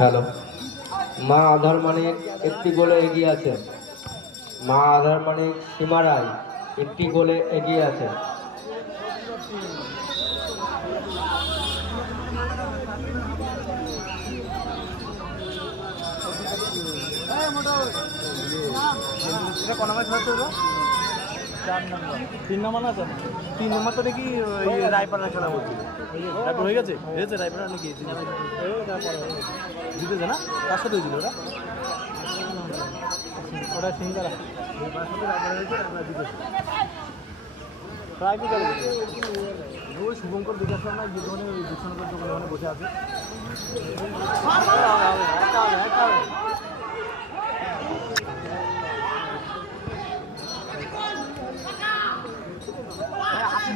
Hello, মা আধার মানিক একটি গোলে এগিয়ে আছে। মা আধার মানিক সীমা রায় একটি গোলে এগিয়ে আছে। তিন নম্বর না স্যার, 3 নম্বর তো নাকি রায়পাড়া খেলা বলছিল। তারপর হয়ে গেছে রায়পাড়া নাকি জিতেছে না? কার সাথে হয়েছিল ওরা? ওটা সিঙ্গারা প্রায় বিকালে ওই শুভঙ্কর বিকাশ না দোকানে বিশ্বনগর দোকানে বসে আছে।